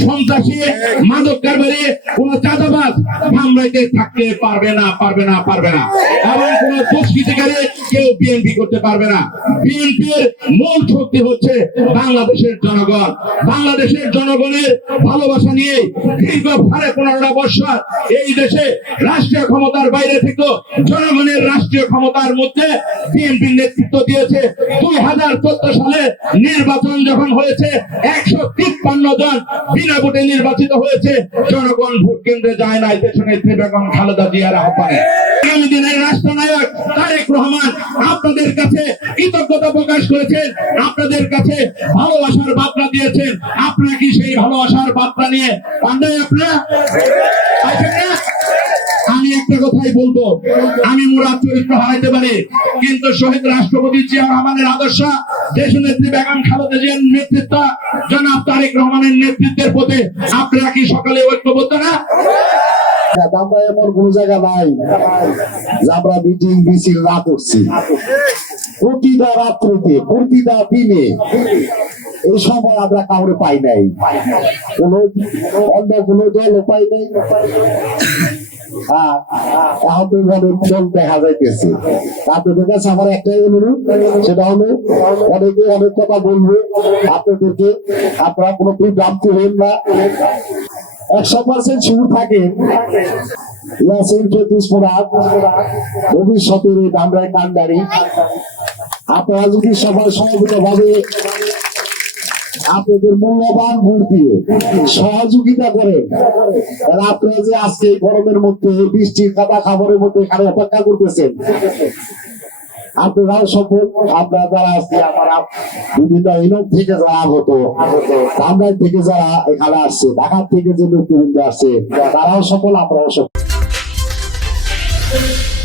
সন্ত্রাসী মাদক কারবারি কোন চাঁদাবাদ সামলাইতে থাকতে পারবে না পারবে না পারবে না। এবং কোন দুষ্কৃতিকারী কেউ বিএনপি করতে পারবে না। বিএনপির মূল শক্তি হচ্ছে বাংলাদেশের জনগণ। বাংলাদেশের জনগণের ভালোবাসা নিয়ে দীর্ঘ সাড়ে পনেরোটা বছর এই দেশে রাষ্ট্রীয় ক্ষমতার বাইরে থেকে জনগণের রাষ্ট্রীয় ক্ষমতার মধ্যে বিএনপি নেতৃত্ব দিয়েছে। দুই হাজার চোদ্দ সালে নির্বাচন যখন হয়েছে, একশো তিপ্পান্ন জন বিনা ভোটে নির্বাচিত হয়েছে। জনগণ ভোট কেন্দ্রে যায় নাই দেশনেত্রী বেগম খালেদা জিয়ার আহ্বানে। আপনারা আমি একটা কথাই বলব। আমি মুরাদ চরিত্র হারাইতে পারি, কিন্তু শহীদ রাষ্ট্রপতি জিয়া রহমানের আদর্শ দেশ নেত্রী বেগম খালেদা জিয়ার নেতৃত্ব, জনাব তারেক রহমানের নেতৃত্বের প্রতি আপনারা কি সকালে ঐক্যবদ্ধ না? এমন কোন জায়গা নাই। আমরা মিটিং, মিছিল না করছি। প্রতিটা রাত্রিতে, প্রতিটা দিনে এই সময় আমরা কাউরে পাই নাই। কোন অন্য নাই। সেটা অনেকে অনেক কথা বলবে। আপনাদেরকে আপনারা কোনো না। একশো পার্সেন্ট শুরু থাকে ভবিষ্যতের আপনারা যদি ভাবে আপনাদের মূল্যবান ভোট দিয়ে সহযোগিতা তাহলে আপনারা যে আজকে এই গরমের মধ্যে বৃষ্টির কাদা খাবারের মধ্যে এখানে অপেক্ষা করতেছেন, আপনারাও সফল। আপনারা যারা আমার বিভিন্ন থেকে যারা আগত ধামরাই থেকে যারা এখানে আসছে, ঢাকার থেকে যে নেতৃবৃন্দ আসছে, তারাও সফল, আমরাও সফল। Thank you.